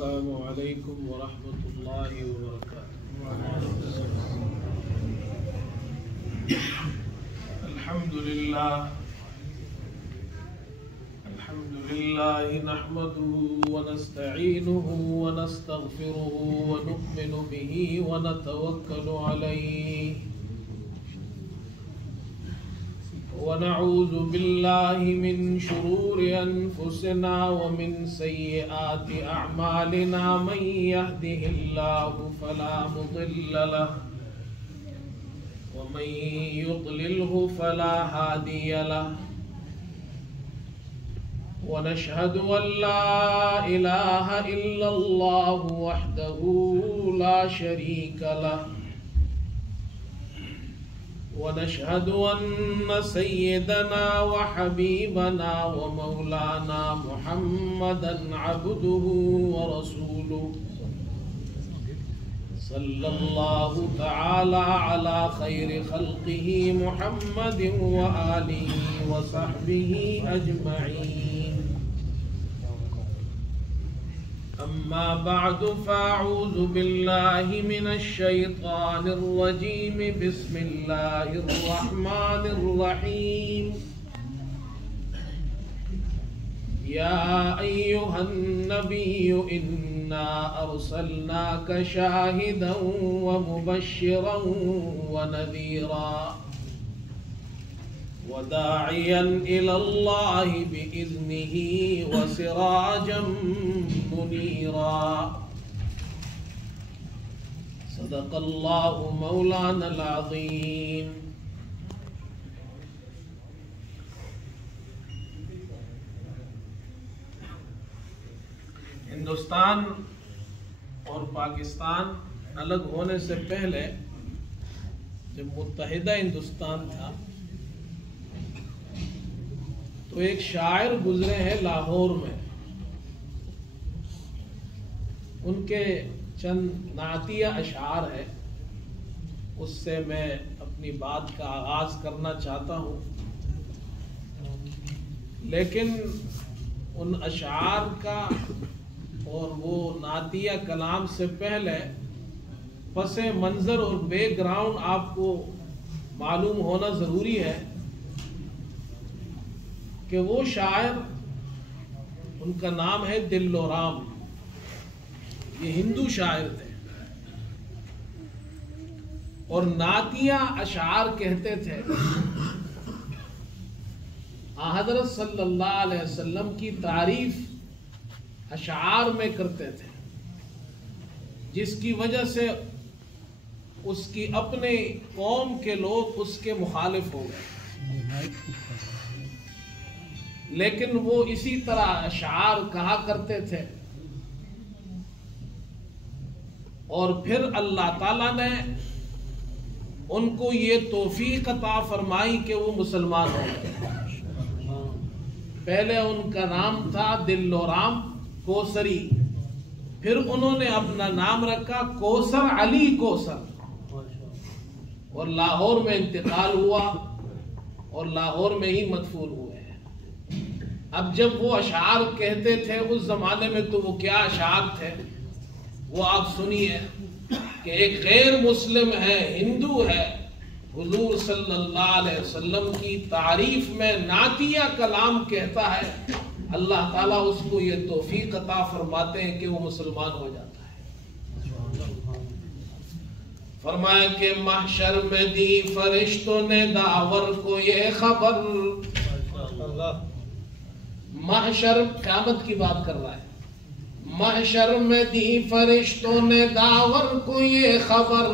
السلام علیکم ورحمۃ اللہ وبرکاتہ۔ الحمد للہ نحمده ونستعینه ونستغفره ونؤمن به ونتوکل علیہ ونعوذ باللہ من شرور انفسنا ومن سیئات اعمالنا من يهده اللہ فلا مضل له ومن يضلله فلا هادي له ونشهد أن لا إله إلا الله وحده لا شريك له ونشهد أن سيدنا وحبيبنا ومولانا محمدا عبده ورسوله صلى الله تعالى على خير خلقه محمد وآله وصحبه أجمعين. أما بعد فأعوذ بالله من الشيطان الرجيم. بسم الله الرحمن الرحيم. يا أيها النبي إنا أرسلناك شاهدا ومبشرا ونذيرا وداعيا إلى الله بإذنه وسراجا منيرا. صدق الله مولانا العظيم. ہندوستان اور پاکستان الگ ہونے سے پہلے جب متحدہ ہندوستان تھا تو ایک شاعر گزرے ہیں لاہور میں، ان کے چند نعتیہ اشعار ہیں، اس سے میں اپنی بات کا آغاز کرنا چاہتا ہوں. لیکن ان اشعار کا اور وہ نعتیہ کلام سے پہلے پس منظر اور بیک گراؤنڈ آپ کو معلوم ہونا ضروری ہے کہ وہ شاعر، ان کا نام ہے دلورام، یہ ہندو شاعر تھے اور نعتیہ اشعار کہتے تھے. حضرت صلی اللہ علیہ وسلم کی تعریف اشعار میں کرتے تھے، جس کی وجہ سے اس کی اپنے قوم کے لوگ اس کے مخالف ہو گئے. لیکن وہ اسی طرح اشعار کہا کرتے تھے اور پھر اللہ تعالیٰ نے ان کو یہ توفیق عطا فرمائی کہ وہ مسلمان ہو گئے. پہلے ان کا نام تھا دلورام کوثری، پھر انہوں نے اپنا نام رکھا کوثر علی کوثر، اور لاہور میں انتقال ہوا اور لاہور میں ہی مدفون ہوئے. اب جب وہ اشعار کہتے تھے اس زمانے میں تو وہ کیا اشعار تھے وہ آپ سنیے کہ ایک غیر مسلم ہے، ہندو ہے، حضور صلی اللہ علیہ وسلم کی تعریف میں نعتیہ کلام کہتا ہے، اللہ تعالیٰ اس کو یہ توفیق عطا فرماتے ہیں کہ وہ مسلمان ہو جاتا ہے. فرمایا کہ محشر میں دی فرشتوں نے داور کو یہ خبر. محشر قیامت کی بات کر رہا ہے. محشر میں دی فرشتوں نے داور کو یہ خبر،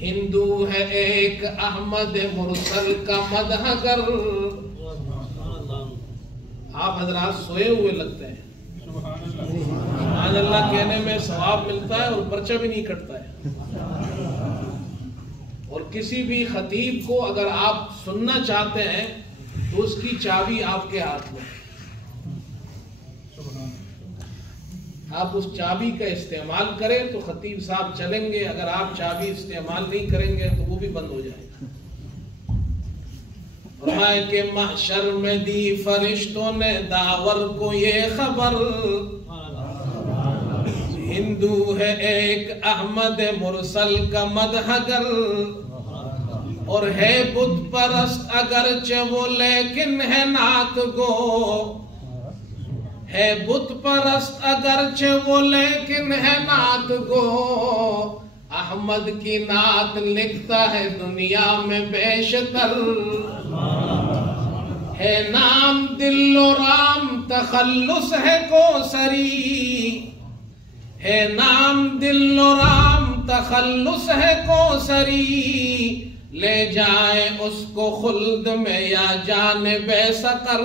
ہندو ہے ایک احمد مرسل کا مدح گر. آپ حضرات سوئے ہوئے لگتے ہیں، سبحان اللہ کہنے میں ثواب ملتا ہے اور پرچہ بھی نہیں کٹتا ہے. اور کسی بھی خطیب کو اگر آپ سننا چاہتے ہیں تو اس کی چابی آپ کے ہاتھ میں، آپ اس چابی کا استعمال کریں تو خطیب صاحب چلیں گے، اگر آپ چابی استعمال نہیں کریں گے تو وہ بھی بند ہو جائے گا. فرمایا کہ محشر میں دی فرشتوں نے داور کو یہ خبر، ہندو ہے ایک احمد مرسل کا مدح گر، اور ہے بت پرست اگرچہ وہ لیکن ہے نعت گو، ہے بت پرست اگرچہ وہ لیکن ہے نعت گو، احمد کی نعت لکھتا ہے دنیا میں بیشتر، ہے نام دل و رام تخلص ہے کوثری، ہے نام دل و رام تخلص ہے کوثری، لے جائیں اس کو خلد میں یا جانب سقر۔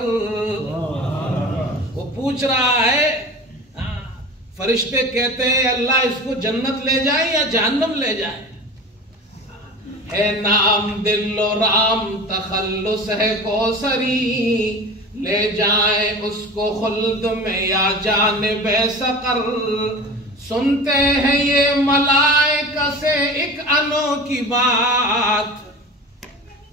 وہ پوچھ رہا ہے، فرشتے کہتے ہیں اللہ اس کو جنت لے جائے یا جہنم لے جائے، ہے نام دل و رام تخلص ہے کوثری، لے جائیں اس کو خلد میں یا جانب سقر، سنتے ہیں یہ ملائکہ سے ایک انوکھی بات،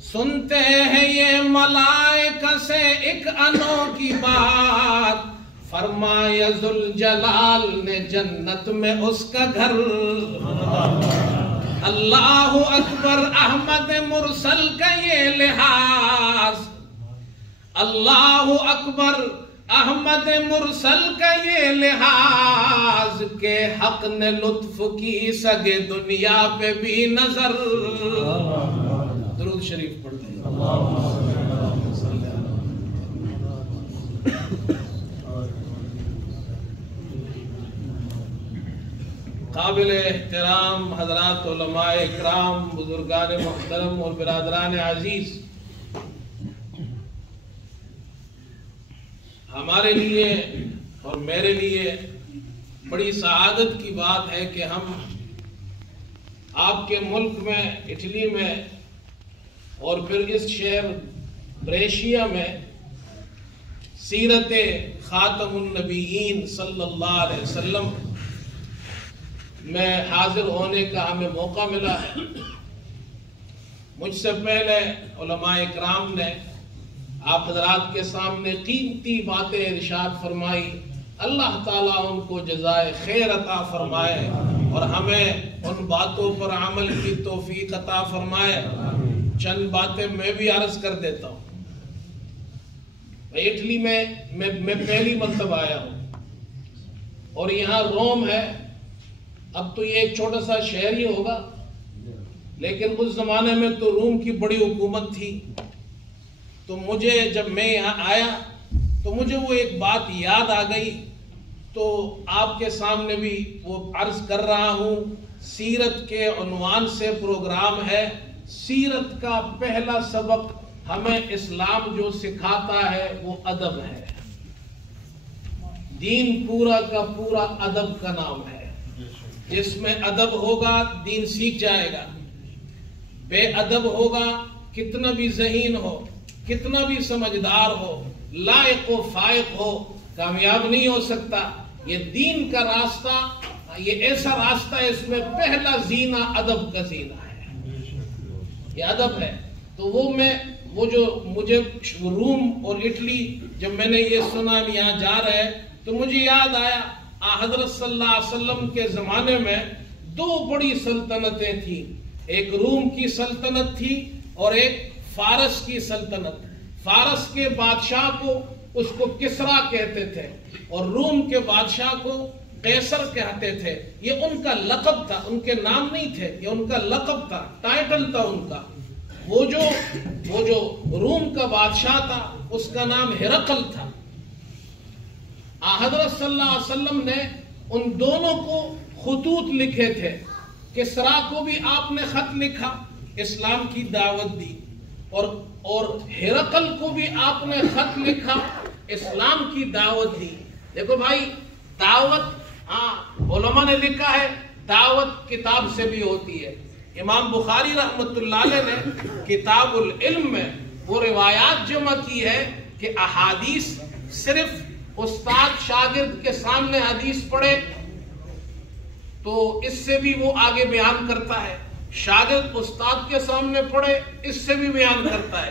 سنتے ہیں یہ ملائکہ سے ایک انوکھی بات، فرمایا ذوالجلال نے جنت میں اس کا گھر، اللہ اکبر احمد مرسل کا یہ لحاظ، اللہ اکبر احمد مرسل کا یہ لحاظ، کہ حق نے لطف کی سگے دنیا پہ بھی نظر۔ درود شریف پڑھتے ہیں۔ قابل احترام حضرات علماء اکرام، بزرگان محترم اور برادران عزیز، ہمارے لیے اور میرے لیے بڑی سعادت کی بات ہے کہ ہم آپ کے ملک میں، اٹلی میں اور پھر اس شہر بریشیا میں سیرت خاتم النبیین صلی اللہ علیہ وسلم میں حاضر ہونے کا ہمیں موقع ملا ہے۔ مجھ سے پہلے علماء اکرام نے آپ حضرات کے سامنے قیمتی باتیں ارشاد فرمائی، اللہ تعالیٰ ان کو جزائے خیر عطا فرمائے اور ہمیں ان باتوں پر عمل کی توفیق عطا فرمائے۔ چند باتیں میں بھی عرض کر دیتا ہوں۔ اٹلی میں پہلی مرتبہ آیا ہوں اور یہاں روم ہے، اب تو یہ ایک چھوٹا سا شہر ہی ہوگا، لیکن اس زمانے میں تو روم کی بڑی حکومت تھی۔ تو مجھے جب میں یہاں آیا تو مجھے وہ ایک بات یاد آ گئی، تو آپ کے سامنے بھی وہ عرض کر رہا ہوں۔ سیرت کے عنوان سے پروگرام ہے۔ سیرت کا پہلا سبق ہمیں اسلام جو سکھاتا ہے وہ ادب ہے۔ دین پورا کا پورا ادب کا نام ہے۔ جس میں ادب ہوگا دین سیکھ جائے گا، بے ادب ہوگا کتنا بھی ذہین ہو، کتنا بھی سمجھدار ہو، لائق و فائق ہو، کامیاب نہیں ہو سکتا۔ یہ دین کا راستہ، یہ ایسا راستہ ہے، اس میں پہلا زینہ ادب کا زینہ ہے، یہ ادب ہے۔ تو وہ جو مجھے روم اور اٹلی جب میں نے یہ سنا یہاں جا رہے تو مجھے یاد آیا حضرت صلی اللہ علیہ وسلم کے زمانے میں دو بڑی سلطنتیں تھیں، ایک روم کی سلطنت تھی اور ایک فارس کی سلطنت۔ فارس کے بادشاہ کو اس کو کسرا کہتے تھے اور روم کے بادشاہ کو قیصر کہتے تھے۔ یہ ان کا لقب تھا، ان کے نام نہیں تھے، یہ ان کا لقب تھا، ٹائٹل تھا ان کا۔ وہ جو روم کا بادشاہ تھا اس کا نام ہرقل تھا۔ حضرت صلی اللہ علیہ وسلم نے ان دونوں کو خطوط لکھے تھے۔ کسرا کو بھی آپ نے خط لکھا، اسلام کی دعوت دی، اور ہرقل کو بھی آپ نے خط لکھا، اسلام کی دعوت دی۔ دیکھو بھائی، دعوت علماء نے لکھا ہے دعوت کتاب سے بھی ہوتی ہے۔ امام بخاری رحمت اللہ علیہ نے کتاب العلم میں وہ روایات جمع کی ہے کہ احادیث صرف استاد شاگرد کے سامنے حدیث پڑھے تو اس سے بھی وہ آگے بیان کرتا ہے، شاگرد استاد کے سامنے پڑھے اس سے بھی بیان کرتا ہے،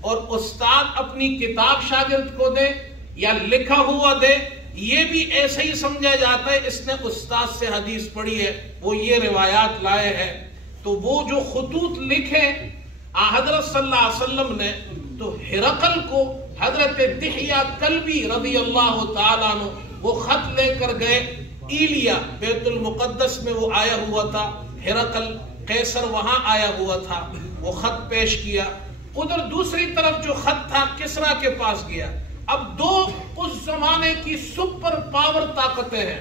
اور استاد اپنی کتاب شاگرد کو دے یا لکھا ہوا دے یہ بھی ایسے ہی سمجھا جاتا ہے اس نے استاد سے حدیث پڑھی ہے، وہ یہ روایات لائے ہیں۔ تو وہ جو خطوط لکھے حضرت صلی اللہ علیہ وسلم نے، تو ہرقل کو حضرت دحیہ کلبی رضی اللہ تعالیٰ عنہ وہ خط لے کر گئے ایلیا، بیت المقدس میں وہ آیا ہوا تھا، ہرقل قیصر وہاں آیا ہوا تھا، وہ خط پیش کیا۔ ادھر دوسری طرف جو خط تھا کسرا کے پاس گیا۔ اب دو اس زمانے کی سپر پاور طاقتیں ہیں،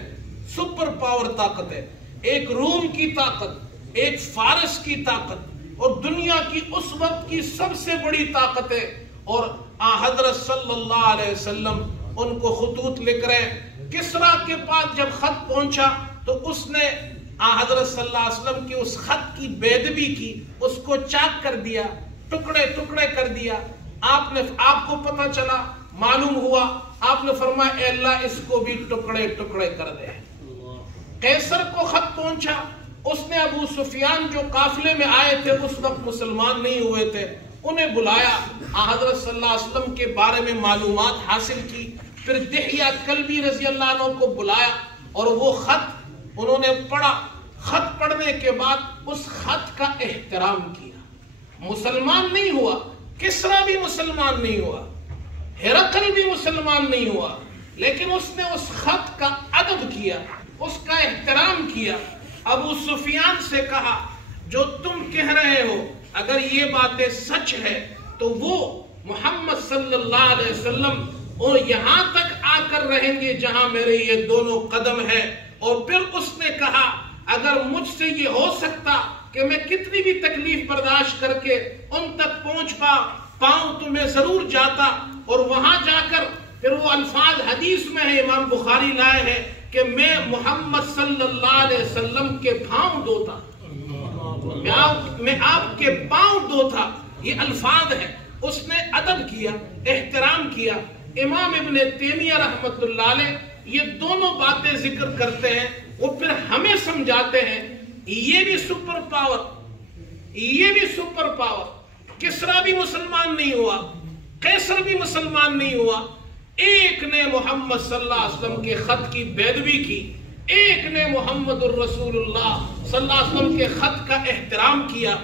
سپر پاور طاقتیں، ایک روم کی طاقت، ایک فارس کی طاقت، اور دنیا کی اس وقت کی سب سے بڑی طاقتیں، اور حضرت صلی اللہ علیہ وسلم ان کو خطوط لکھ رہے ہیں۔ کسرا کے پاس جب خط پہنچا تو اس نے حضرت صلی اللہ علیہ وسلم کی اس خط کی بے ادبی کی، اس کو چاک کر دیا، ٹکڑے ٹکڑے کر دیا۔ آپ کو پتہ چلا، معلوم ہوا، آپ نے فرمایا اے اللہ اس کو بھی ٹکڑے ٹکڑے کر دے۔ قیصر کو خط پہنچا، اس نے ابو سفیان جو قافلے میں آئے تھے اس وقت مسلمان نہیں ہوئے تھے، انہیں بلایا، حضرت صلی اللہ علیہ وسلم کے بارے میں معلومات حاصل کی۔ پھر دحیہ کلبی رضی اللہ عنہ کو بلایا اور وہ خط انہوں نے پڑھا۔ خط پڑھنے کے بعد اس خط کا احترام کیا۔ مسلمان نہیں ہوا، کسرا بھی مسلمان نہیں ہوا، ہرقل بھی مسلمان نہیں ہوا، لیکن اس نے اس خط کا ادب کیا، اس کا احترام کیا۔ ابو سفیان سے کہا جو تم کہہ رہے ہو اگر یہ باتیں سچ ہے تو وہ محمد صلی اللہ علیہ وسلم اور یہاں تک آ کر رہیں گے جہاں میرے یہ دونوں قدم ہیں۔ اور پھر اس نے کہا اگر مجھ سے یہ ہو سکتا کہ میں کتنی بھی تکلیف برداشت کر کے ان تک پہنچ پاؤں تو میں ضرور جاتا، اور وہاں جا کر پھر وہ الفاظ حدیث میں ہے، امام بخاری لائے ہیں کہ میں محمد صلی اللہ علیہ وسلم کے پاؤں دھوتا، میں آپ کے پاؤں دھوتا، یہ الفاظ ہے۔ اس نے ادب کیا، احترام کیا۔ امام ابن تیمیہ رحمت اللہ علیہ یہ دونوں باتیں ذکر کرتے ہیں، وہ پھر ہمیں سمجھاتے ہیں یہ بھی سپر پاور، یہ بھی سپر پاور۔ کسرا بھی مسلمان نہیں ہوا، قیصر بھی مسلمان نہیں ہوا، ایک نے محمد صلی اللہ علیہ وسلم کے خط کی بے ادبی کی، ایک نے محمد الرسول اللہ صلی اللہ علیہ وسلم کے خط کا احترام کیا۔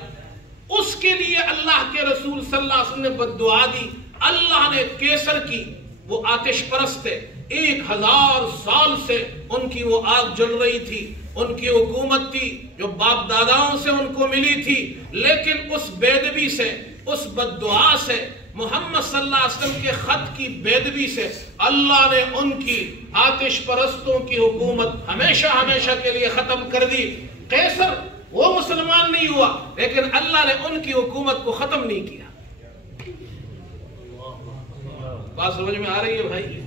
اس کے لیے اللہ کے رسول صلی اللہ علیہ وسلم نے بددعا دی۔ اللہ نے کیسر کی، وہ آتش پرست تھے، 1000 سال سے ان کی وہ آگ جل رہی تھی، ان کی حکومت تھی جو باپ داداؤں سے ان کو ملی تھی، لیکن اس بے ادبی سے، اس بددعا سے، محمد صلی اللہ علیہ وسلم کے خط کی بے ادبی سے اللہ نے ان کی آتش پرستوں کی حکومت ہمیشہ ہمیشہ کے لیے ختم کر دی۔ قیصر وہ مسلمان نہیں ہوا، لیکن اللہ نے ان کی حکومت کو ختم نہیں کیا۔ بات سمجھ میں آ رہی ہے بھائی؟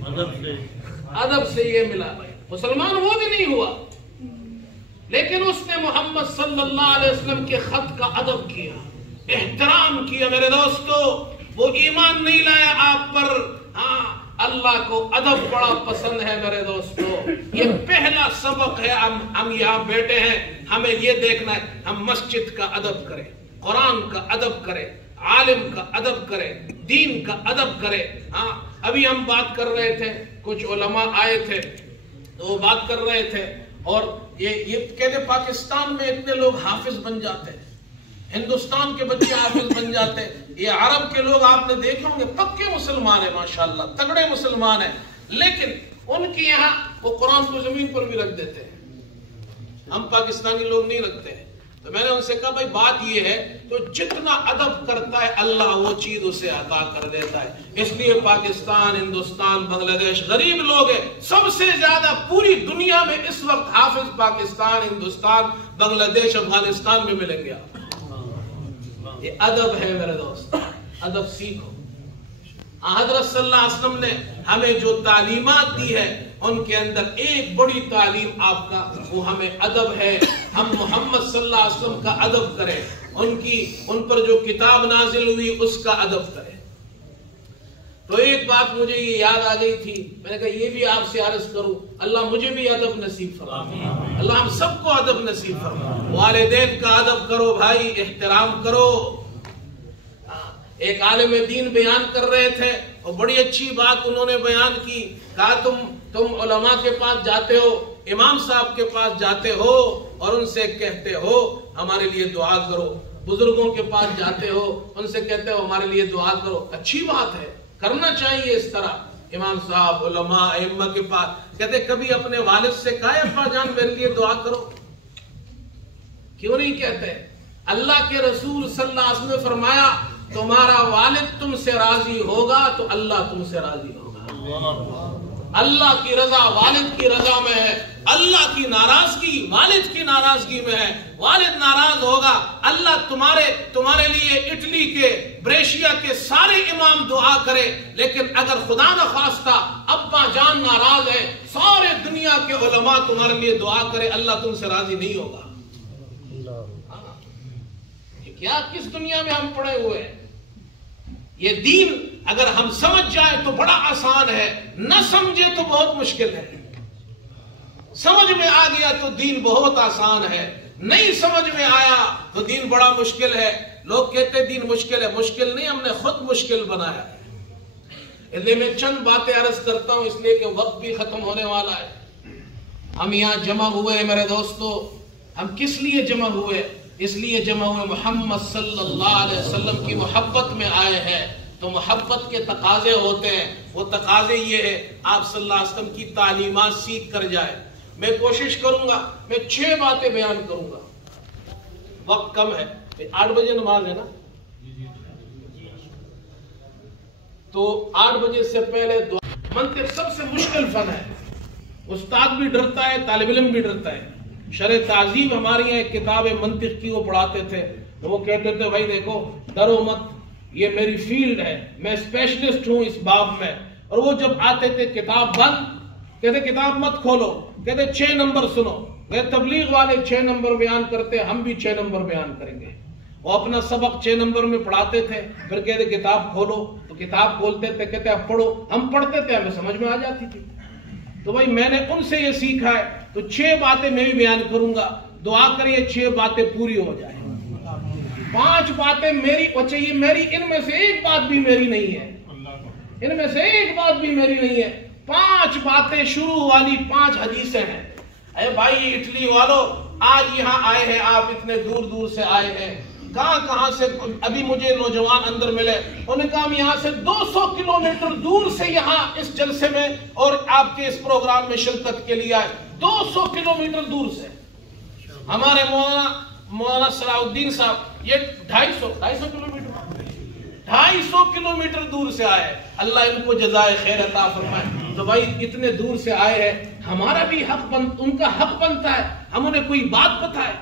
ادب سے یہ ملا۔ مسلمان وہ بھی نہیں ہوا، لیکن اس نے محمد صلی اللہ علیہ وسلم کے خط کا ادب کیا، احترام کیا۔ میرے دوستو، وہ ایمان نہیں لایا آپ پر، ہاں اللہ کو ادب بڑا پسند ہے۔ میرے دوستو، یہ پہلا سبق ہے، ہم یہاں بیٹھے ہیں، ہمیں یہ دیکھنا ہے ہم مسجد کا ادب کریں، قرآن کا ادب کریں، عالم کا ادب کریں، دین کا ادب کریں۔ ہاں ابھی ہم بات کر رہے تھے، کچھ علماء آئے تھے تو وہ بات کر رہے تھے، اور یہ کہتے پاکستان میں اتنے لوگ حافظ بن جاتے ہیں، ہندوستان کے بچے حافظ بن جاتے ہیں، یہ عرب کے لوگ آپ نے دیکھے ہوں گے پکے مسلمان ہیں، ماشاءاللہ تگڑے مسلمان ہیں، لیکن ان کے یہاں وہ قرآن کو زمین پر بھی رکھ دیتے ہیں، ہم پاکستانی لوگ نہیں رکھتے ہیں۔ تو میں نے ان سے کہا بھائی بات یہ ہے تو جتنا ادب کرتا ہے اللہ وہ چیز اسے عطا کر دیتا ہے۔ اس لیے پاکستان، ہندوستان، بنگلہ دیش غریب لوگ ہیں، سب سے زیادہ پوری دنیا میں اس وقت حافظ پاکستان، ہندوستان، بنگلہ دیش، افغانستان میں ملیں گے۔ یہ ادب ہے میرے دوست، ادب سیکھو۔ حضرت صلی اللہ علیہ وسلم نے ہمیں جو تعلیمات دی ہے ان کے اندر ایک بڑی تعلیم آپ کا وہ ہمیں ادب ہے۔ ہم محمد صلی اللہ علیہ وسلم کا ادب کریں، ان پر جو کتاب نازل ہوئی اس کا ادب کریں۔ تو ایک بات مجھے یہ یاد آ گئی تھی، میں نے کہا یہ بھی آپ سے عرض کروں، اللہ مجھے بھی ادب نصیب فرمائے، اللہ ہم سب کو ادب نصیب فرمائے۔ والدین کا ادب کرو بھائی، احترام کرو۔ ایک عالم دین بیان کر رہے تھے اور بڑی اچھی بات انہوں نے بیان کی. کہا تم علماء کے پاس جاتے ہو, امام صاحب کے پاس جاتے ہو اور ان سے کہتے ہو ہمارے لیے دعا کرو, بزرگوں کے پاس جاتے ہو ان سے کہتے ہو ہمارے لیے دعا کرو. اچھی بات ہے, کرنا چاہیے اس طرح. امام صاحب علماء ائمہ کے پاس کہتے کبھی اپنے والد سے کہا ابا جان میرے لیے دعا کرو؟ کیوں نہیں کہتے؟ اللہ کے رسول صلی اللہ علیہ وسلم نے فرمایا تمہارا والد تم سے راضی ہوگا تو اللہ تم سے راضی ہوگا. اللہ کی رضا والد کی رضا میں ہے, اللہ کی ناراضگی والد کی ناراضگی میں ہے. والد ناراض ہوگا, اللہ تمہارے لیے اٹلی کے بریشیا کے سارے امام دعا کرے, لیکن اگر خدا نہ خواستہ ابا جان ناراض ہے, سارے دنیا کے علماء تمہارے لیے دعا کرے, اللہ تم سے راضی نہیں ہوگا. کیا کس دنیا میں ہم پڑے ہوئے ہیں؟ یہ دین اگر ہم سمجھ جائے تو بڑا آسان ہے, نہ سمجھے تو بہت مشکل ہے. سمجھ میں آ گیا تو دین بہت آسان ہے, نہیں سمجھ میں آیا تو دین بڑا مشکل ہے. لوگ کہتے دین مشکل ہے, مشکل نہیں, ہم نے خود مشکل بنایا ہے. اس لیے میں چند باتیں عرض کرتا ہوں اس لیے کہ وقت بھی ختم ہونے والا ہے. ہم یہاں جمع ہوئے ہیں میرے دوستو, ہم کس لیے جمع ہوئے؟ اس لیے جمع ہوئے محمد صلی اللہ علیہ وسلم کی محبت میں آئے ہیں. تو محبت کے تقاضے ہوتے ہیں, وہ تقاضے یہ ہے آپ صلی اللہ علیہ وسلم کی تعلیمات سیکھ کر جائے. میں کوشش کروں گا, میں 6 باتیں بیان کروں گا, وقت کم ہے. 8 بجے نماز ہے نا, تو 8 بجے سے پہلے منطق سب سے مشکل فن ہے. استاد بھی ڈرتا ہے, طالب علم بھی ڈرتا ہے. شرح تعظیم ہماری یہاں ایک کتاب منطق کی وہ پڑھاتے تھے, تو وہ کہتے تھے بھائی دیکھو ڈرو مت, یہ میری فیلڈ ہے, میں اسپیشلسٹ ہوں اس باب میں. اور وہ جب آتے تھے کتاب بند, کہتے کتاب مت کھولو, کہتے 6 نمبر سنو. تبلیغ والے 6 نمبر بیان کرتے, ہم بھی 6 نمبر بیان کریں گے. وہ اپنا سبق 6 نمبر میں پڑھاتے تھے, پھر کہتے کتاب کھولو, تو کتاب کھولتے تھے, کہتے اب پڑھو. ہم پڑھتے تھے, ہمیں سمجھ میں آ جاتی تھی. تو بھائی میں نے ان سے یہ سیکھا ہے, تو 6 باتیں میں بھی بیان کروں گا. دعا کریے 6 باتیں پوری ہو جائیں. 5 باتیں میری ہو چاہیے, میری ان میں سے ایک بات بھی میری نہیں ہے, ان میں سے ایک بات بھی میری نہیں ہے. 5 باتیں شروع والی 5 حدیثیں ہیں. اے بھائی اٹلی والو, آج یہاں آئے ہیں, آپ اتنے دور دور سے آئے ہیں, کہاں سے. ابھی مجھے نوجوان اندر ملے, انہوں نے کہا ہم یہاں سے 200 کلومیٹر دور سے یہاں اس جلسے میں اور آپ کے اس پروگرام میں شرکت کے لیے آئے. 200 کلومیٹر دور سے. ہمارے مولانا صلاح الدین صاحب یہ 250 کلومیٹر دور سے آئے. اللہ ان کو جزائے خیر عطا فرمائے. تو بھائی اتنے دور سے آئے ہیں, ہمارا بھی ان کا حق بنتا ہے ہم انہیں کوئی بات بتائے.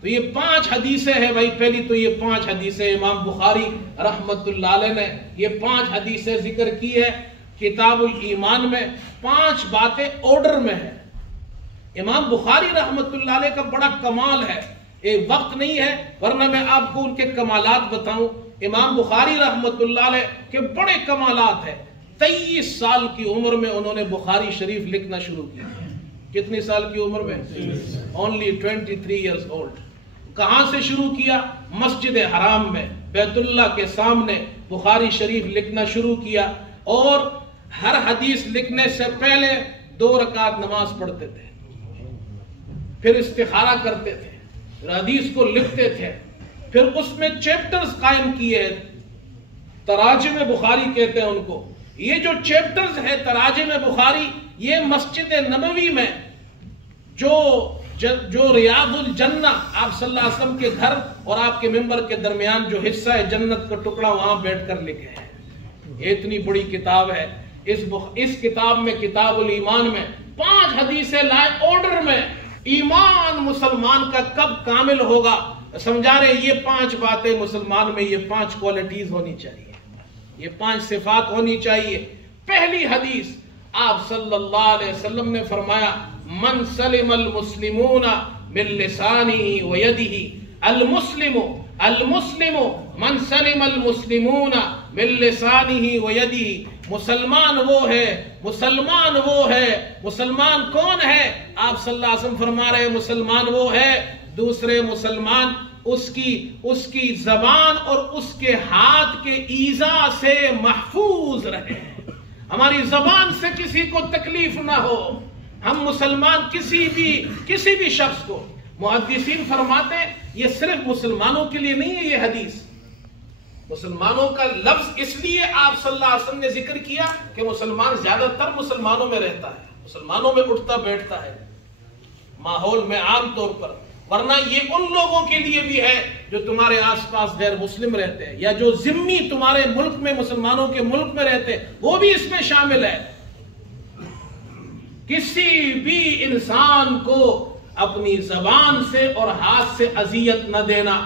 تو یہ 5 حدیثیں ہیں بھائی. پہلی تو یہ 5 حدیثیں امام بخاری رحمت اللہ علیہ نے یہ 5 حدیثیں ذکر کی ہے کتاب الایمان میں. 5 باتیں آرڈر میں ہیں. امام بخاری رحمت اللہ علیہ کا بڑا کمال ہے, ایک وقت نہیں ہے ورنہ میں آپ کو ان کے کمالات بتاؤں. امام بخاری رحمت اللہ علیہ کے بڑے کمالات ہیں. 23 سال کی عمر میں انہوں نے بخاری شریف لکھنا شروع کیا. کتنی سال کی عمر میں؟ only 23 years old. کہاں سے شروع کیا؟ مسجد حرام میں بیت اللہ کے سامنے بخاری شریف لکھنا شروع کیا. اور ہر حدیث لکھنے سے پہلے 2 رکعت نماز پڑھتے تھے, پھر استخارہ کرتے تھے, پھر حدیث کو لکھتے تھے, پھر اس میں چیپٹرز قائم کیے ہیں. تراجم بخاری کہتے ہیں ان کو. یہ جو چیپٹرز ہے تراجم بخاری, یہ مسجد نبوی میں جو ریاض الجنہ آپ صلی اللہ علیہ وسلم کے گھر اور آپ کے منبر کے درمیان جو حصہ ہے جنت کا ٹکڑا, وہاں بیٹھ کر لکھے ہیں. یہ اتنی بڑی کتاب ہے. اس کتاب میں کتاب الایمان میں 5 حدیثیں لائے آرڈر میں. ایمان مسلمان کا کب کامل ہوگا سمجھا رہے, یہ 5 باتیں مسلمان میں, یہ 5 کوالٹیز ہونی چاہیے, یہ 5 صفات ہونی چاہیے. پہلی حدیث آپ صلی اللہ علیہ وسلم نے فرمایا من سلم المسلمون من لسانه ويده. المسلم من سلم المسلمون من لسانه ويده. مسلمان وہ ہے. مسلمان کون ہے؟ آپ صلی اللہ علیہ وسلم فرما رہے ہیں مسلمان وہ ہے دوسرے مسلمان اس کی زبان اور اس کے ہاتھ کے ایذا سے محفوظ رہے، ہماری زبان سے کسی کو تکلیف نہ ہو. ہم مسلمان کسی بھی شخص کو، محدثین فرماتے ہیں یہ صرف مسلمانوں کے لیے نہیں ہے یہ حدیث. مسلمانوں کا لفظ اس لیے آپ صلی اللہ علیہ وسلم نے ذکر کیا کہ مسلمان زیادہ تر مسلمانوں میں رہتا ہے، مسلمانوں میں اٹھتا بیٹھتا ہے ماحول میں عام طور پر، ورنہ یہ ان لوگوں کے لیے بھی ہے جو تمہارے آس پاس غیر مسلم رہتے ہیں، یا جو ذمی تمہارے ملک میں، مسلمانوں کے ملک میں رہتے ہیں، وہ بھی اس میں شامل ہے. کسی بھی انسان کو اپنی زبان سے اور ہاتھ سے اذیت نہ دینا،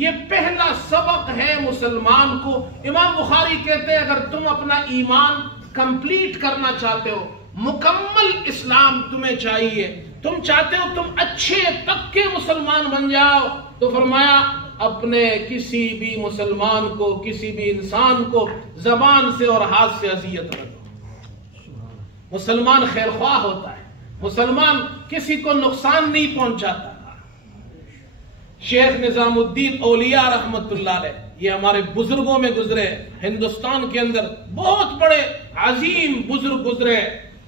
یہ پہلا سبق ہے مسلمان کو. امام بخاری کہتے ہیں اگر تم اپنا ایمان کمپلیٹ کرنا چاہتے ہو، مکمل اسلام تمہیں چاہیے، تم چاہتے ہو تم اچھے پکے مسلمان بن جاؤ، تو فرمایا اپنے کسی بھی مسلمان کو، کسی بھی انسان کو زبان سے اور ہاتھ سے اذیت نہ دو. مسلمان خیر خواہ ہوتا ہے، مسلمان کسی کو نقصان نہیں پہنچاتا. شیخ نظام الدین اولیاء رحمت اللہ علیہ، یہ ہمارے بزرگوں میں گزرے، ہندوستان کے اندر بہت بڑے عظیم بزرگ گزرے.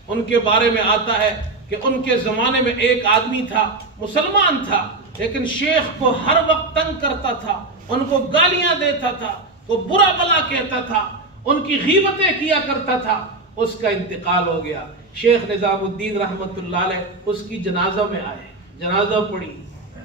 ان کے بارے میں آتا ہے کہ ان کے زمانے میں ایک آدمی تھا، مسلمان تھا، لیکن شیخ کو ہر وقت تنگ کرتا تھا، ان کو گالیاں دیتا تھا، وہ برا بلا کہتا تھا، ان کی غیبتیں کیا کرتا تھا. اس کا انتقال ہو گیا. شیخ نظام الدین رحمت اللہ علیہ اس کی جنازہ میں آئے، جنازہ پڑھی،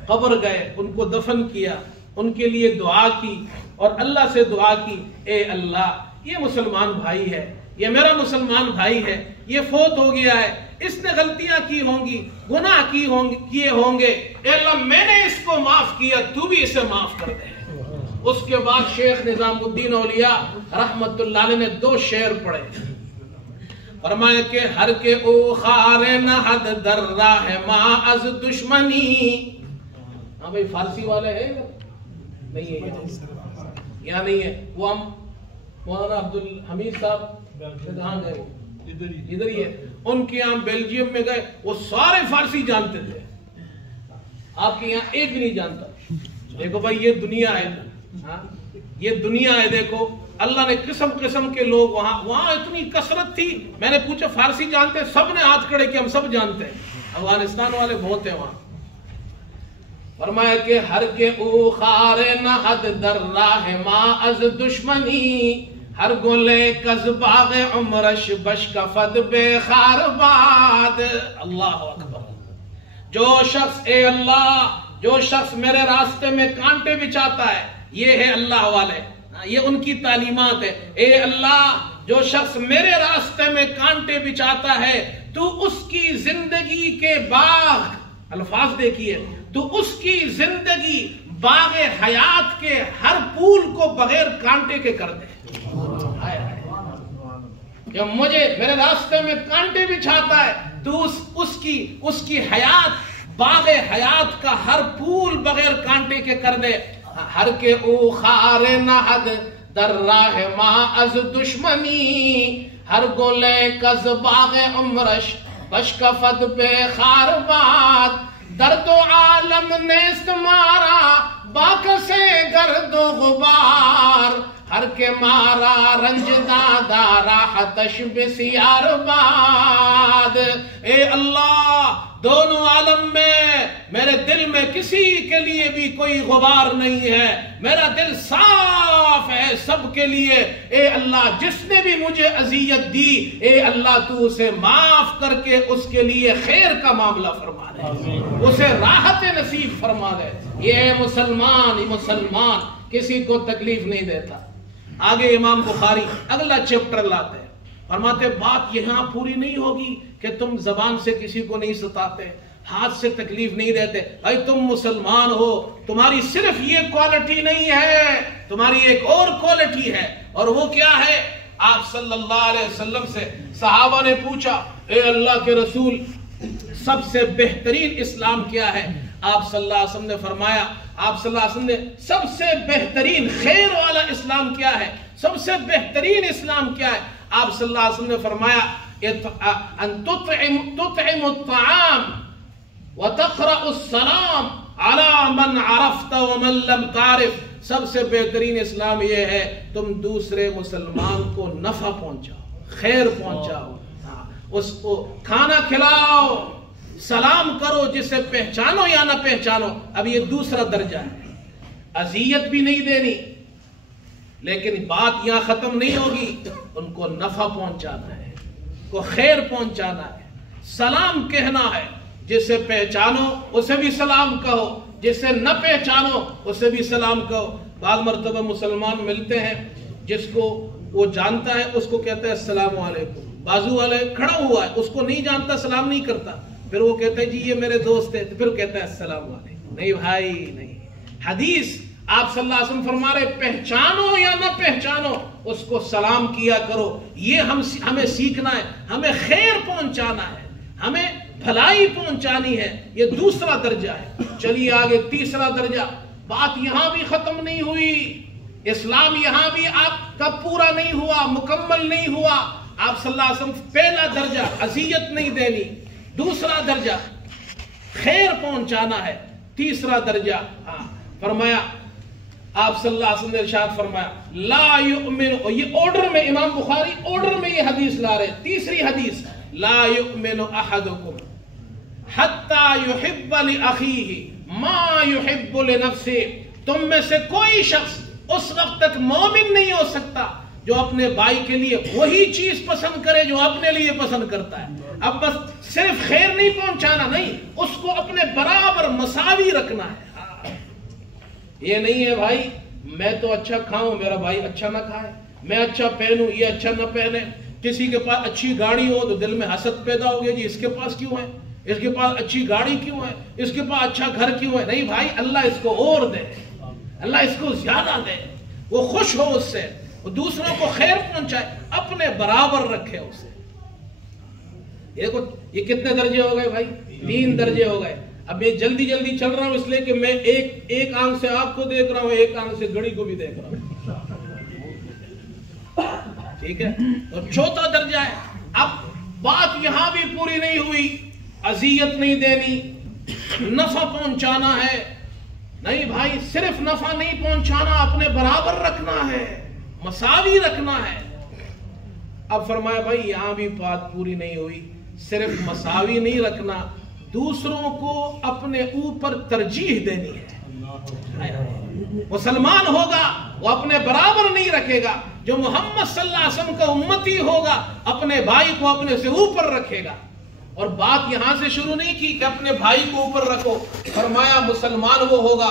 قبر گئے، ان کو دفن کیا، ان کے لیے دعا کی اور اللہ سے دعا کی، اے اللہ یہ مسلمان بھائی ہے، یہ میرا مسلمان بھائی ہے، یہ فوت ہو گیا ہے، اس نے غلطیاں کی ہوں گی، گناہ کیے ہوں گے، اے اللہ میں نے اس کو معاف کیا، تو بھی اسے معاف کر دے. اس کے بعد شیخ نظام الدین اولیاء رحمت اللہ علیہ نے 2 شعر پڑھے. فرمایا کہ ہر کے او خار نہد در راہ ما از دشمنی. ہاں بھائی فارسی والے ہیں نہیں ہے یہاں نہیں ہے، وہ ہم مولانا عبدالحمید صاحب کہاں گئے، ادھر ہی ہے، ان کے یہاں بیلجیم میں گئے، وہ سارے فارسی جانتے تھے، آپ کے یہاں ایک بھی نہیں جانتا. دیکھو بھائی یہ دنیا ہے، یہ دنیا ہے. دیکھو اللہ نے قسم قسم کے لوگ وہاں اتنی کثرت تھی. میں نے پوچھا فارسی جانتے، سب نے ہاتھ کھڑے کیا، ہم سب جانتے ہیں. افغانستان والے بہت ہیں وہاں. فرمایا کہ ہر کے او خار نہد در راہ ما از دشمنی، ہر گلے کز باغ عمرش بشکفت بے خار باد. اللہ اکبر. جو شخص اے اللہ، جو شخص میرے راستے میں کانٹے بچھاتا ہے، یہ ہے اللہ والے، یہ ان کی تعلیمات ہے. اے اللہ جو شخص میرے راستے میں کانٹے بچھاتا ہے، تو اس کی زندگی کے باغ، الفاظ دیکھیے، تو اس کی زندگی باغ حیات کے ہر پھول کو بغیر کانٹے کے کر دے. کہ مجھے میرے راستے میں کانٹے بچھاتا ہے تو اس کی حیات، باغ حیات کا ہر پھول بغیر کانٹے کے کر دے. ہر کے او خار نہد در راہ ما از دشمنی، ہر گلے کز باغ عمرش بشکفت بے خار باد. درد و عالم نیست مارا باک سے گرد و غبار، ہر کے مارا رنج دادا حتش بسیار باد. اے اللہ دونوں عالم میں میرے دل میں کسی کے لیے بھی کوئی غبار نہیں ہے، میرا دل صاف ہے سب کے لیے. اے اللہ جس نے بھی مجھے اذیت دی، اے اللہ تو اسے معاف کر کے اس کے لیے خیر کا معاملہ فرما دے، اسے راحت نصیب فرما دے. یہ مسلمان کسی کو تکلیف نہیں دیتا. آگے امام بخاری اگلا چیپٹر لاتے ہیں، فرماتے بات یہاں پوری نہیں ہوگی کہ تم زبان سے کسی کو نہیں ستاتے، ہاتھ سے تکلیف نہیں دیتے. بھائی تم مسلمان ہو، تمہاری صرف یہ کوالٹی نہیں ہے، تمہاری ایک اور کوالٹی ہے، اور وہ کیا ہے؟ آپ صلی اللہ علیہ وسلم سے صحابہ نے پوچھا، اے اللہ کے رسول سب سے بہترین اسلام کیا ہے؟ آپ صلی اللہ علیہ وسلم نے فرمایا، آپ صلی اللہ علیہ وسلم نے سب سے بہترین خیر والا اسلام کیا ہے، سب سے بہترین اسلام کیا ہے؟ آپ صلی اللہ علیہ وسلم نے فرمایا ان تطعم الطعام وتقرأ السلام علی من عرفت ومن لم تعرف، سب سے بہترین اسلام یہ ہے تم دوسرے مسلمان کو نفع پہنچاؤ، خیر پہنچاؤ، اس کو کھانا کھلاؤ، سلام کرو، جسے پہچانو یا نہ پہچانو۔ اب یہ دوسرا درجہ ہے، اذیت بھی نہیں دینی، لیکن بات یہاں ختم نہیں ہوگی، ان کو نفع پہنچانا ہے، کو خیر پہنچانا ہے، سلام کہنا ہے، جسے پہچانو اسے بھی سلام کہو، جسے نہ پہچانو اسے بھی سلام کہو۔ بعض مرتبہ مسلمان ملتے ہیں، جس کو وہ جانتا ہے اس کو کہتا ہے السلام علیکم، بازو والے کھڑا ہوا ہے اس کو نہیں جانتا، سلام نہیں کرتا، پھر وہ کہتا ہے جی یہ میرے دوست ہے، تو پھر کہتا ہے السلام علیکم۔ نہیں بھائی نہیں، حدیث آپ صلی اللہ علیہ وسلم فرما رہے پہچانو یا نہ پہچانو اس کو سلام کیا کرو۔ یہ ہمیں سیکھنا ہے، ہمیں خیر پہنچانا ہے، ہمیں بھلائی پہنچانی ہے، یہ دوسرا درجہ ہے۔ چلیے آگے تیسرا درجہ، بات یہاں بھی ختم نہیں ہوئی، اسلام یہاں بھی آپ کا پورا نہیں ہوا، مکمل نہیں ہوا۔ آپ صلی اللہ علیہ وسلم پہلا درجہ اذیت نہیں دینی، دوسرا درجہ خیر پہنچانا ہے، تیسرا درجہ فرمایا آپ صلی اللہ علیہ وسلم نے ارشاد فرمایا لا یؤمن، یہ آرڈر میں امام بخاری آرڈر میں یہ حدیث لا رہے، تیسری حدیث، لا یؤمن احدکم حتی یحب لأخیہ ما یحب لنفسہ، تم میں سے کوئی شخص اس وقت تک مومن نہیں ہو سکتا جو اپنے بھائی کے لیے وہی چیز پسند کرے جو اپنے لیے پسند کرتا ہے۔ اب بس صرف خیر نہیں پہنچانا، نہیں، اس کو اپنے برابر مساوی رکھنا ہے۔ یہ نہیں ہے بھائی میں تو اچھا کھاؤں میرا بھائی اچھا نہ کھائے، میں اچھا پہنوں یہ اچھا نہ پہنے، کسی کے پاس اچھی گاڑی ہو تو دل میں حسد پیدا ہو گیا جی اس کے پاس کیوں ہے، اس کے پاس اچھی گاڑی کیوں ہے، اس کے پاس اچھا گھر کیوں ہے۔ نہیں بھائی، اللہ اس کو اور دے، اللہ اس کو زیادہ دے، وہ خوش ہو اس سے، وہ دوسروں کو خیر پہنچائے، اپنے برابر رکھے اسے۔ یہ کتنے درجے ہو گئے بھائی؟ 3 درجے ہو گئے۔ اب میں جلدی جلدی چل رہا ہوں اس لیے کہ میں ایک آنکھ سے آپ کو دیکھ رہا ہوں، ایک آنکھ سے گھڑی کو بھی دیکھ رہا ہوں، ٹھیک ہے؟ تو چوتھا درجہ ہے، اب بات یہاں بھی پوری نہیں ہوئی، اذیت نہیں دینی، نفع پہنچانا ہے۔ نہیں بھائی، صرف نفع نہیں پہنچانا، اپنے برابر رکھنا ہے، مساوی رکھنا ہے۔ اب فرمایا بھائی یہاں بھی بات پوری نہیں ہوئی، صرف مساوی نہیں رکھنا، دوسروں کو اپنے اوپر ترجیح دینی ہے۔ مسلمان ہوگا وہ اپنے برابر نہیں رکھے گا، جو محمد صلی اللہ علیہ وسلم کا امتی ہوگا اپنے بھائی کو اپنے سے اوپر رکھے گا۔ اور بات یہاں سے شروع نہیں کی کہ اپنے بھائی کو اوپر رکھو، فرمایا مسلمان وہ ہوگا،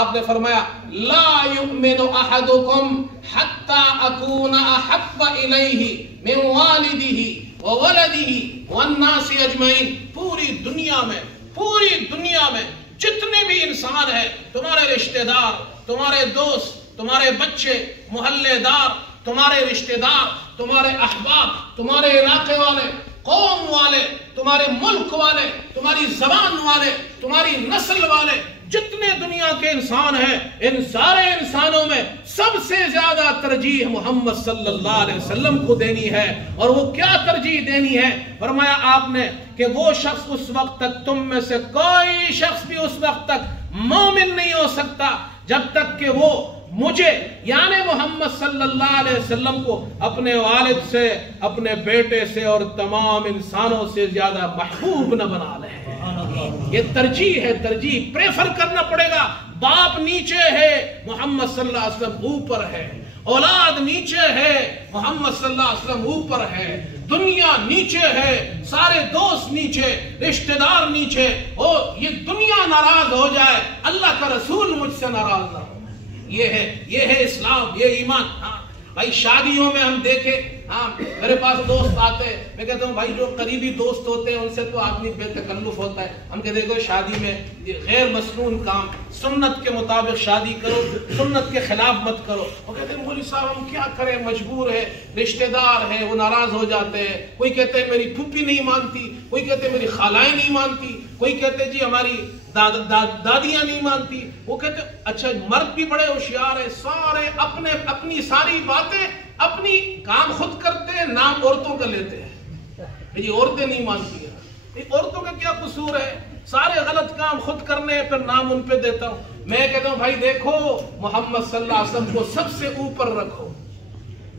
آپ نے فرمایا لا یؤمن احدکم حتی اکون احب الیہ من والدہ وولدہ والناس اجمعین۔ پوری دنیا میں جتنے بھی انسان ہیں، تمہارے رشتہ دار، تمہارے دوست، تمہارے بچے، محلے دار، تمہارے رشتہ دار، تمہارے احباب، تمہارے علاقے والے، قوم والے، تمہارے ملک والے، تمہاری زبان والے، تمہاری نسل والے، جتنے دنیا کے انسان ہیں، ان سارے انسانوں میں سب سے زیادہ ترجیح محمد صلی اللہ علیہ وسلم کو دینی ہے۔ اور وہ کیا ترجیح دینی ہے؟ فرمایا آپ نے کہ وہ شخص اس وقت تک، تم میں سے کوئی شخص بھی اس وقت تک مومن نہیں ہو سکتا جب تک کہ وہ مجھے یعنی محمد صلی اللہ علیہ وسلم کو اپنے والد سے، اپنے بیٹے سے اور تمام انسانوں سے زیادہ محبوب نہ بنا لے۔ یہ ترجیح ہے، ترجیح پریفر کرنا پڑے گا۔ باپ نیچے ہے، محمد صلی اللہ علیہ وسلم اوپر ہے، اولاد نیچے ہے، محمد صلی اللہ علیہ وسلم اوپر ہے، دنیا نیچے ہے، سارے دوست نیچے، رشتہ دار نیچے، اور یہ دنیا ناراض ہو جائے، اللہ کا رسول مجھ سے ناراض نہ ہو۔ یہ ہے اسلام، یہ ایمان۔ بھائی شادیوں میں ہم دیکھیں، میرے پاس دوست آتے ہیں، میں کہتا ہوں بھائی جو قریبی دوست ہوتے ہیں ان سے تو آدمی بے تکلف ہوتا ہے، ہم کہتے ہیں شادی میں غیر مسنون کام، سنت کے مطابق شادی کرو، سنت کے خلاف مت کرو۔ وہ کہتے ہیں مولوی صاحب ہم کیا کریں، مجبور ہے، رشتہ دار ہیں، وہ ناراض ہو جاتے ہیں، کوئی کہتے ہیں میری پھوپھی نہیں مانتی، کوئی کہتے ہیں میری خالائیں نہیں مانتی، کوئی کہتے ہیں جی ہماری دادیاں نہیں مانتی، وہ کہتے ہیں اچھا مرد بھی بڑے ہوشیار ہیں، سارے اپنی ساری باتیں اپنی کام خود کرتے ہیں، نام عورتوں کا لیتے ہیں، یہ عورتیں نہیں مانتی ہیں۔ عورتوں کا کیا قصور ہے؟ سارے غلط کام خود کرنے پھر نام ان پہ دیتا ہوں. میں کہتا ہوں بھائی دیکھو محمد صلی اللہ علیہ وسلم کو سب سے اوپر رکھو,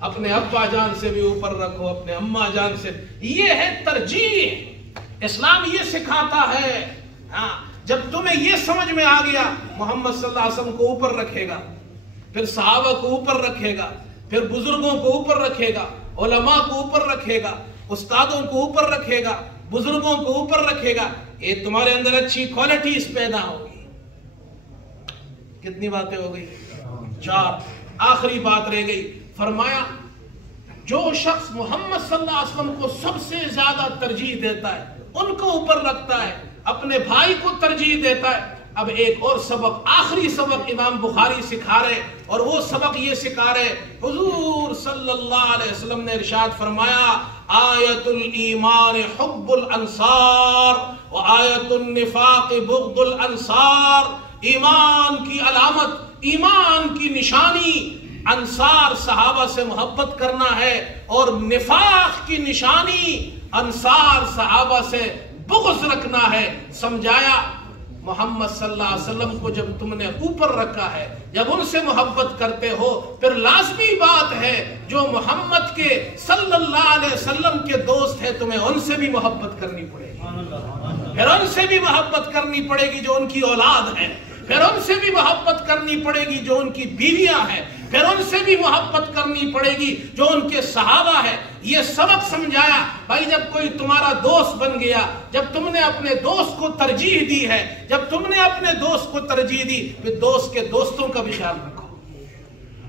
اپنے ابا جان سے بھی اوپر رکھو, اپنے اماں جان سے. یہ ہے ترجیح. اسلام یہ سکھاتا ہے. ہاں جب تمہیں یہ سمجھ میں آ گیا محمد صلی اللہ علیہ وسلم کو اوپر رکھے گا, پھر صحابہ کو اوپر رکھے گا, پھر بزرگوں کو اوپر رکھے گا, علماء کو اوپر رکھے گا, استادوں کو اوپر رکھے گا, بزرگوں کو اوپر رکھے گا, یہ تمہارے اندر اچھی کوالٹیز پیدا ہوگی. کتنی باتیں ہو گئی؟ 4. آخری بات رہ گئی. فرمایا جو شخص محمد صلی اللہ علیہ وسلم کو سب سے زیادہ ترجیح دیتا ہے, ان کو اوپر رکھتا ہے, اپنے بھائی کو ترجیح دیتا ہے. اب ایک اور سبق, آخری سبق امام بخاری سکھا رہے, اور وہ سبق یہ سکھا رہے, حضور صلی اللہ علیہ وسلم نے ارشاد فرمایا آیت الایمان حب الانصار و آیت النفاق بغض الانصار. ایمان کی علامت, ایمان کی نشانی انصار صحابہ سے محبت کرنا ہے, اور نفاق کی نشانی انصار صحابہ سے بغض رکھنا ہے. سمجھایا محمد صلی اللہ علیہ وسلم کو جب تم نے اوپر رکھا ہے, جب ان سے محبت کرتے ہو, پھر لازمی بات ہے جو محمد کے صلی اللہ علیہ وسلم کے دوست ہیں تمہیں ان سے بھی محبت کرنی پڑے گی. پھر ان سے بھی محبت کرنی پڑے گی جو ان کی اولاد ہے, پھر ان سے بھی محبت کرنی پڑے گی جو ان کی بیویاں ہیں, پھر ان سے بھی محبت کرنی پڑے گی جو ان کے صحابہ ہیں. یہ سبق سمجھایا بھائی جب کوئی تمہارا دوست بن گیا, جب تم نے اپنے دوست کو ترجیح دی ہے, جب تم نے اپنے دوست کو ترجیح دی, پھر دوست کے دوستوں کا بھی خیال رکھو,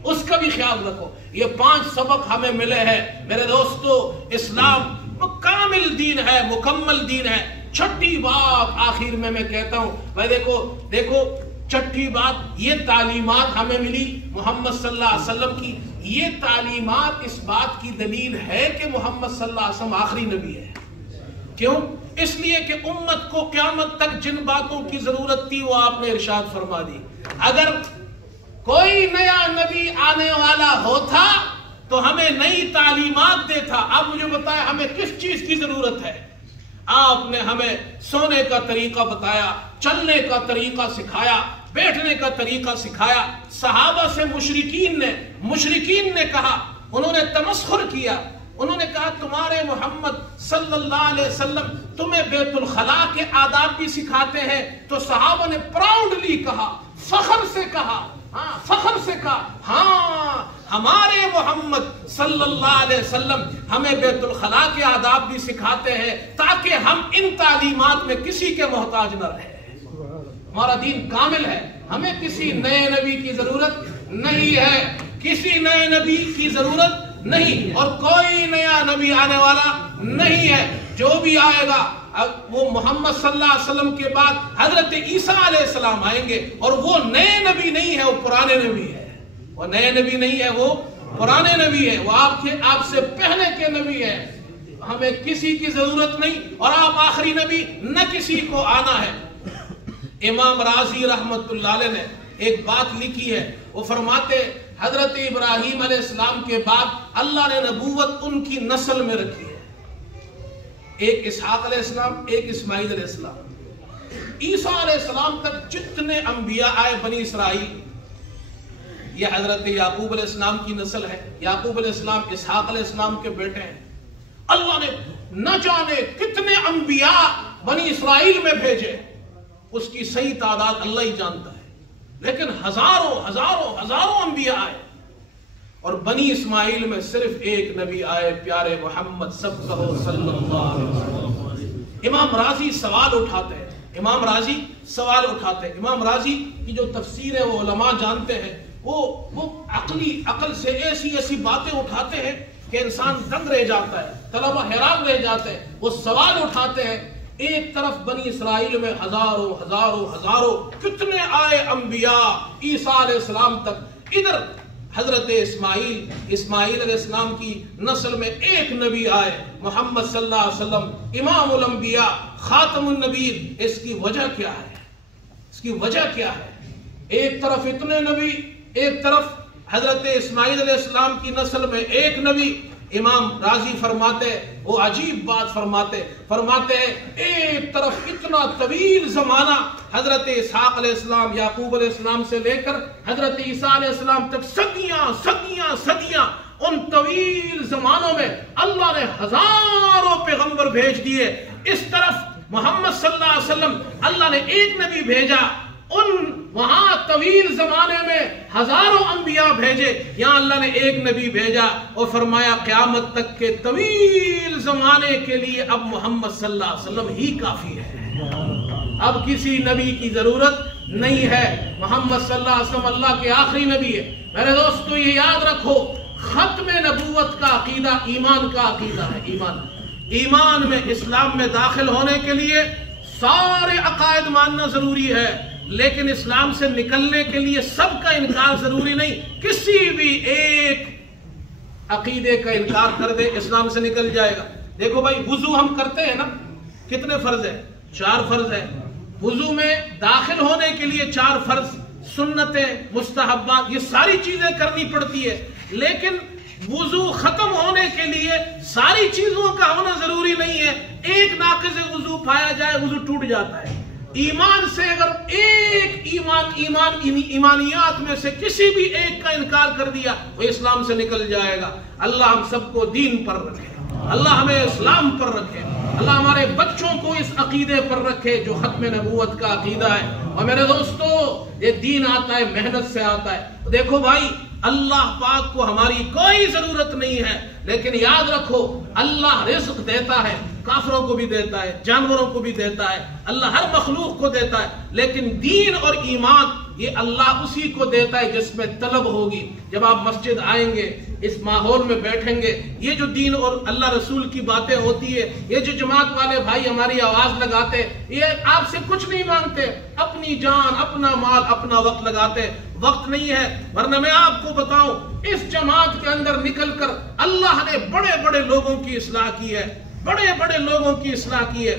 اس کا بھی خیال رکھو. یہ 5 سبق ہمیں ملے ہیں میرے دوستو. اسلام کامل دین ہے, مکمل دین ہے. 6ٹھی بات آخر میں کہتا ہوں بھائی دیکھو 6ٹھی بات, یہ تعلیمات ہمیں ملی محمد صلی اللہ علیہ وسلم کی. یہ تعلیمات اس بات کی دلیل ہے کہ محمد صلی اللہ علیہ وسلم آخری نبی ہے. کیوں؟ اس لیے کہ امت کو قیامت تک جن باتوں کی ضرورت تھی وہ آپ نے ارشاد فرما دی. اگر کوئی نیا نبی آنے والا ہوتا تو ہمیں نئی تعلیمات دیتا. آپ مجھے بتائیں ہمیں کس چیز کی ضرورت ہے؟ آپ نے ہمیں سونے کا طریقہ بتایا, چلنے کا طریقہ سکھایا, بیٹھنے کا طریقہ سکھایا. صحابہ سے مشرکین نے کہا, انہوں نے تمسخر کیا, انہوں نے کہا تمہارے محمد صلی اللہ علیہ وسلم تمہیں بیت الخلاء کے آداب بھی سکھاتے ہیں. تو صحابہ نے پراؤڈلی کہا, فخر سے کہا, ہاں ہمارے محمد صلی اللہ علیہ وسلم ہمیں بیت الخلاء کے آداب بھی سکھاتے ہیں تاکہ ہم ان تعلیمات میں کسی کے محتاج نہ رہیں. ہمارا دین کامل ہے, ہمیں کسی نئے نبی کی ضرورت نہیں ہے, کسی نئے نبی کی ضرورت نہیں, اور کوئی نیا نبی آنے والا نہیں ہے. جو بھی آئے گا وہ محمد صلی اللہ علیہ وسلم کے بعد حضرت عیسیٰ علیہ السلام آئیں گے, اور وہ نئے نبی نہیں ہے, وہ پرانے نبی ہے. وہ نئے نبی نہیں ہے, وہ پرانے نبی ہے, وہ آپ سے پہلے کے نبی ہے. ہمیں کسی کی ضرورت نہیں, اور آپ آخری نبی, نہ کسی کو آنا ہے. امام رازی رحمت اللہ علیہ نے ایک بات لکھی ہے, وہ فرماتے حضرت ابراہیم علیہ السلام کے بعد اللہ نے نبوت ان کی نسل میں رکھی ہے. ایک اسحاق علیہ السلام, ایک اسماعیل علیہ السلام. عیسیٰ علیہ السلام تک جتنے انبیاء آئے بنی اسرائیل, یہ حضرت یعقوب علیہ السلام کی نسل ہے. یعقوب علیہ السلام اسحاق علیہ السلام کے بیٹے ہیں. اللہ نے نہ جانے کتنے انبیاء بنی اسرائیل میں بھیجے, اس کی صحیح تعداد اللہ ہی جانتا ہے, لیکن ہزاروں انبیاء آئے, اور بنی اسماعیل میں صرف ایک نبی آئے, پیارے محمد سب کہو صلی اللہ علیہ وسلم. امام رازی سوال اٹھاتے ہیں, امام رازی کی جو تفسیر ہے وہ علماء جانتے ہیں. وہ عقل سے ایسی باتیں اٹھاتے ہیں کہ انسان دنگ رہ جاتا ہے, طلبہ حیران رہ جاتے ہیں. وہ سوال اٹھاتے ہیں, ایک طرف بنی اسرائیل میں ہزاروں کتنے آئے انبیاء عیسیٰ علیہ السلام تک, ادھر حضرت اسماعیل علیہ السلام کی نسل میں ایک نبی آئے, محمد صلی اللہ علیہ وسلم, امام الانبیاء, خاتم النبیین. اس کی وجہ کیا ہے؟ ایک طرف اتنے نبی, ایک طرف حضرت اسماعیل علیہ السلام کی نسل میں ایک نبی, امام راضی فرماتے، وہ عجیب بات فرماتے ہیں ایک طرف اتنا طویل زمانہ حضرت اسحاق علیہ السلام، یعقوب علیہ السلام سے لے کر حضرت عیسیٰ علیہ السلام تک صدیاں ان طویل زمانوں میں اللہ نے ہزاروں پیغمبر بھیج دیے. اس طرف محمد صلی اللہ علیہ وسلم اللہ نے ایک نبی بھیجا، وہاں طویل زمانے میں ہزاروں انبیاء بھیجے، یہاں اللہ نے ایک نبی بھیجا اور فرمایا قیامت تک کے طویل زمانے کے لیے اب محمد صلی اللہ علیہ وسلم ہی کافی ہے، اب کسی نبی کی ضرورت نہیں ہے. محمد صلی اللہ علیہ وسلم اللہ کے آخری نبی ہے. میرے دوستو یہ یاد رکھو، ختم نبوت کا عقیدہ ایمان کا عقیدہ ہے. ایمان میں، اسلام میں داخل ہونے کے لیے سارے عقائد ماننا ضروری ہے، لیکن اسلام سے نکلنے کے لیے سب کا انکار ضروری نہیں. کسی بھی ایک عقیدے کا انکار کر دے اسلام سے نکل جائے گا. دیکھو بھائی، وضو ہم کرتے ہیں نا، کتنے فرض ہیں؟ 4 فرض ہیں. وضو میں داخل ہونے کے لیے 4 فرض، سنتیں، مستحبات، یہ ساری چیزیں کرنی پڑتی ہے. لیکن وضو ختم ہونے کے لیے ساری چیزوں کا ہونا ضروری نہیں ہے. ایک ناقص وضو پایا جائے وضو ٹوٹ جاتا ہے. ایمان سے اگر ایک ایمانیات میں سے کسی بھی ایک کا انکار کر دیا وہ اسلام سے نکل جائے گا. اللہ ہم سب کو دین پر رکھے، اللہ ہمیں اسلام پر رکھے، اللہ ہمارے بچوں کو اس عقیدے پر رکھے جو ختم نبوت کا عقیدہ ہے. اور میرے دوستو، یہ دین آتا ہے محنت سے آتا ہے. دیکھو بھائی، اللہ پاک کو ہماری کوئی ضرورت نہیں ہے، لیکن یاد رکھو اللہ رزق دیتا ہے، کافروں کو بھی دیتا ہے، جانوروں کو بھی دیتا ہے، اللہ ہر مخلوق کو دیتا ہے. لیکن دین اور ایمان یہ اللہ اسی کو دیتا ہے جس میں طلب ہوگی. جب آپ مسجد آئیں گے، اس ماحول میں بیٹھیں گے، یہ جو دین اور اللہ رسول کی باتیں ہوتی ہے، یہ جو جماعت والے بھائی ہماری آواز لگاتے، یہ آپ سے کچھ نہیں مانگتے، اپنی جان، اپنا مال، اپنا وقت لگاتے. وقت نہیں ہے، ورنہ میں آپ کو بتاؤں اس جماعت کے اندر نکل کر اللہ نے بڑے بڑے لوگوں کی اصلاح کی ہے، بڑے لوگوں کی اصلاح کی ہے.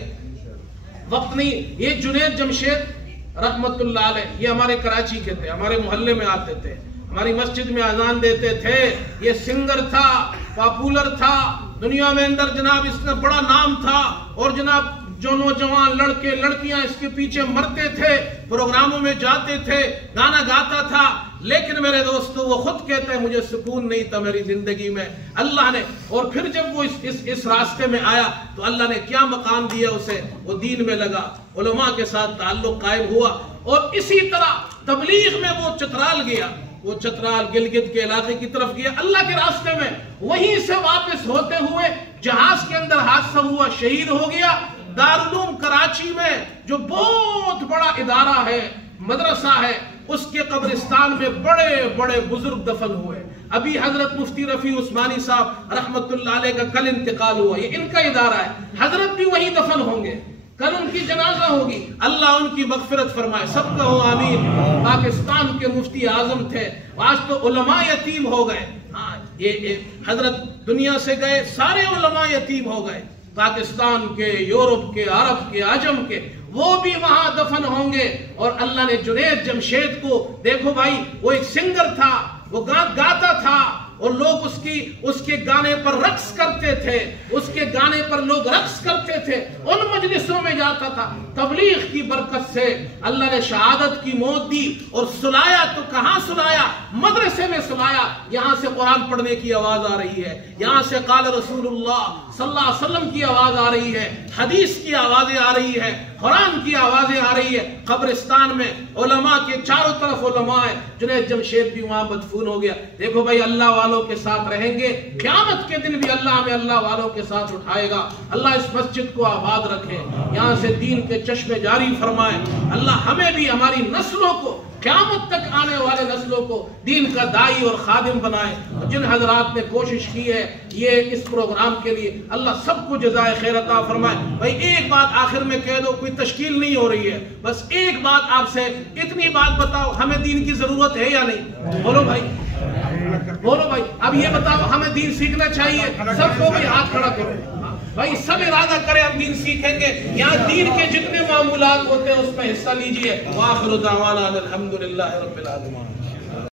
وقت نہیں. یہ جنید جمشید رحمت اللہ علیہ، یہ ہمارے کراچی کے تھے، ہمارے محلے میں آتے تھے، ہماری مسجد میں اذان دیتے تھے. یہ سنگر تھا، پاپولر تھا دنیا میں اندر جناب، اس کا بڑا نام تھا. اور جناب جو نوجوان لڑکے لڑکیاں اس کے پیچھے مرتے تھے، پروگراموں میں جاتے تھے، گانا گاتا تھا. لیکن میرے دوستو وہ خود کہتے ہیں مجھے سکون نہیں تھا میری زندگی میں. اللہ نے، اور پھر جب وہ اس راستے میں آیا تو اللہ نے کیا مقام دیا اسے، وہ دین میں لگا، علماء کے ساتھ تعلق قائم ہوا. اور اسی طرح تبلیغ میں وہ چترال گیا، وہ چترال گلگت کے علاقے کی طرف گیا اللہ کے راستے میں. وہیں سے واپس ہوتے ہوئے جہاز کے اندر حادثہ ہوا، شہید ہو گیا. دارالعلوم کراچی میں جو بہت بڑا ادارہ ہے، مدرسہ ہے، اس کے قبرستان میں بڑے بڑے بزرگ دفن ہوئے. ابھی حضرت مفتی رفیع عثمانی صاحب رحمت اللہ علیہ کا کل انتقال ہوا، یہ ان کا ادارہ ہے. حضرت بھی وہیں دفن ہوں گے، کل ان کی جنازہ ہوگی. اللہ ان کی مغفرت فرمائے، سب کہو آمین. پاکستان کے مفتی اعظم تھے، آج تو علماء یتیم ہو گئے. یہ حضرت دنیا سے گئے، سارے علماء یتیم ہو گئے، پاکستان کے، یورپ کے، عرب کے، عجم کے، وہ بھی وہاں دفن ہوں گے. اور اللہ نے جنید جمشید کو، دیکھو بھائی، وہ ایک سنگر تھا، وہ گاتا تھا، اور لوگ اس کے گانے پر رقص کرتے تھے، اس کے گانے پر لوگ رقص کرتے تھے، ان مجلسوں میں جاتا تھا. تبلیغ کی برکت سے اللہ نے شہادت کی موت دی. اور سلایا تو کہاں سلایا؟ مدرسے میں سلایا. یہاں سے قرآن پڑھنے کی آواز آ رہی ہے، یہاں سے قال رسول اللہ صلی اللہ علیہ وسلم کی آواز آ رہی ہے، حدیث کی آوازیں آ رہی ہے، قرآن کی آوازیں آ رہی ہے. قبرستان میں علماء کے چاروں طرف علماء ہیں. جنید جمشید بھی وہاں مدفون ہو گیا. دیکھو بھائی، اللہ والوں کے ساتھ رہیں گے، قیامت کے دن بھی اللہ ہمیں اللہ والوں کے ساتھ اٹھائے گا. اللہ اس مسجد کو آباد رکھے، یہاں سے دین کے چشمے جاری فرمائے. اللہ ہمیں بھی، ہماری نسلوں کو، قیامت تک آنے والے نسلوں کو دین کا دائی اور خادم بنائے. جن حضرات نے کوشش کی ہے یہ اس پروگرام کے لیے، اللہ سب کو جزائے خیر عطا فرمائے. بھائی ایک بات آخر میں کہہ دو، کوئی تشکیل نہیں ہو رہی ہے، بس ایک بات آپ سے، اتنی بات بتاؤ، ہمیں دین کی ضرورت ہے یا نہیں؟ بولو بھائی، بولو بھائی. اب یہ بتاؤ، ہمیں دین سیکھنا چاہیے؟ سب کو بھی ہاتھ کھڑا کرو بھائی، سب ارادہ کریں ہم دین سیکھیں گے. یہاں دین کے جتنے معمولات ہوتے ہیں اس میں حصہ لیجئے. وآخر دعوانا الحمدللہ رب العالمین.